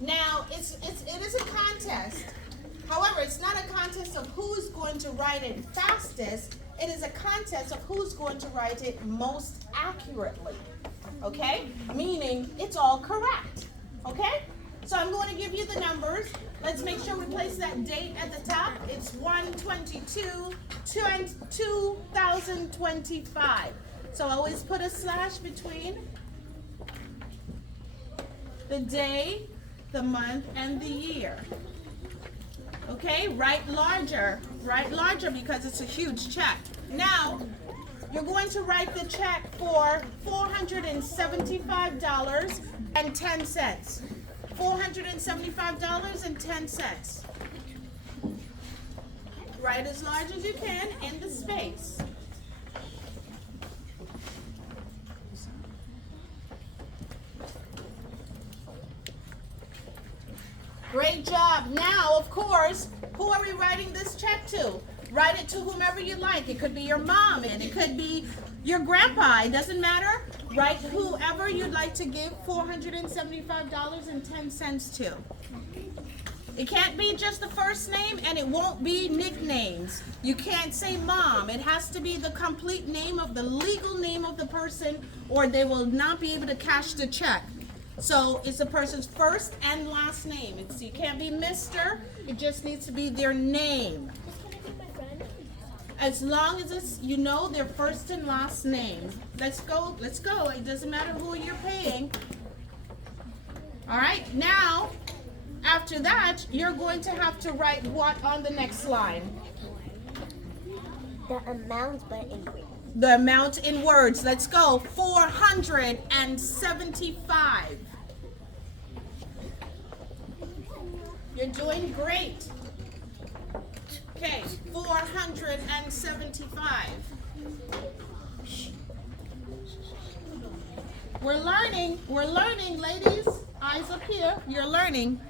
Now, it is a contest. However, it's not a contest of who's going to write it fastest. It is a contest of who's going to write it most accurately. Okay? Meaning it's all correct. Okay? So I'm going to give you the numbers. Let's make sure we place that date at the top. It's 1/22/2025. So always put a slash between the day, the month, and the year. Okay, write larger because it's a huge check. Now, you're going to write the check for $475.10. $475.10. Write as large as you can in the space. Great job. Now, of course, who are we writing this check to? Write it to whomever you like. It could be your mom and it could be your grandpa. It doesn't matter. Write whoever you'd like to give $475.10 to. It can't be just the first name and it won't be nicknames. You can't say mom. It has to be the complete name of the legal name of the person or they will not be able to cash the check. So it's the person's first and last name. You can't be Mr. It just needs to be their name. As long as it's, you know, their first and last name. Let's go. It doesn't matter who you're paying. All right. Now, after that, you're going to have to write what on the next line? The amount, but in words. The amount in words. Let's go. 475. You're doing great. Okay, 475. We're learning, ladies. Eyes up here. You're learning.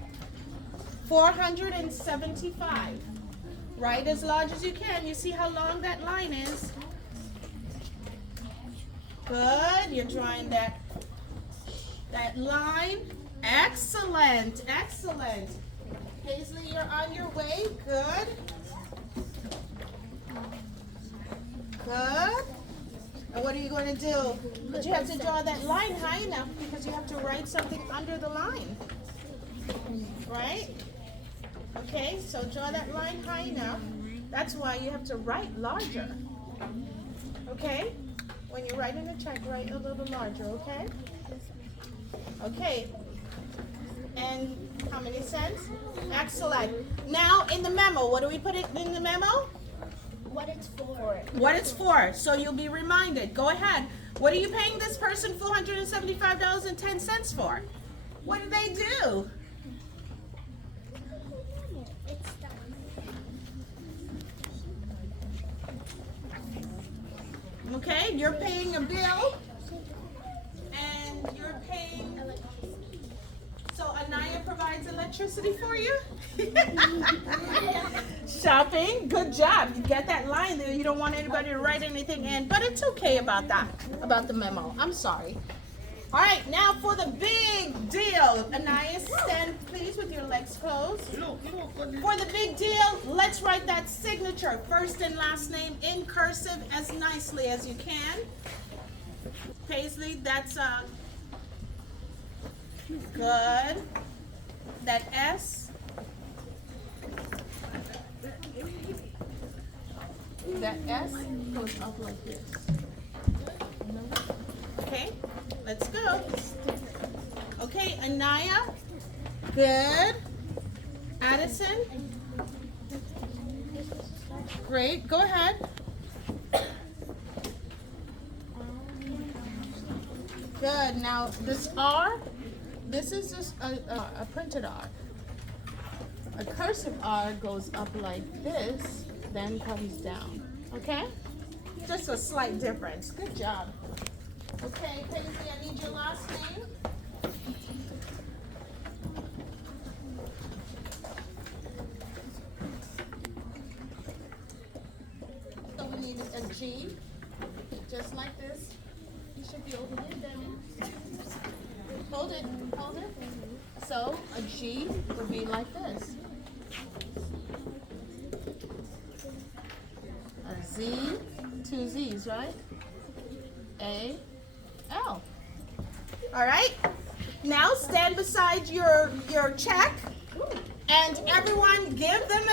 475. Write as large as you can. You see how long that line is? Good. You're drawing that line. Excellent. Excellent. Paisley, you're on your way. Good. Good. And what are you going to do? But you have to draw that line high enough because you have to write something under the line. Right? Okay, so draw that line high enough. That's why you have to write larger. Okay? When you're writing a check, write a little larger, okay? Okay. And how many cents? Excellent. Now in the memo, what do we put in the memo? What it's for. What it's for. So you'll be reminded. Go ahead. What are you paying this person $475.10 for? What did they do? It's done. Okay, you're paying a bill. And you're paying electricity. So Anaya provides electricity for you? Shopping, good job. You get that line there. You don't want anybody to write anything in, but it's okay about that, about the memo. I'm sorry. All right, now for the big deal. Anaya, stand please with your legs closed. For the big deal, let's write that signature, first and last name in cursive as nicely as you can. Paisley, that's good. That S. That S goes up like this. Okay, let's go. Okay, Anaya. Good. Addison. Great, go ahead. Good, now this R, this is just a printed R. A cursive R goes up like this, then comes down, okay? Just a slight difference. Good job. Okay, Paisley, I need your last name. So we need a G, just like this. You should be over here, Demi. Hold it, hold it. So a G would be like this. A Z, two Z's, right? A, L. All right? Now stand beside your check and everyone give them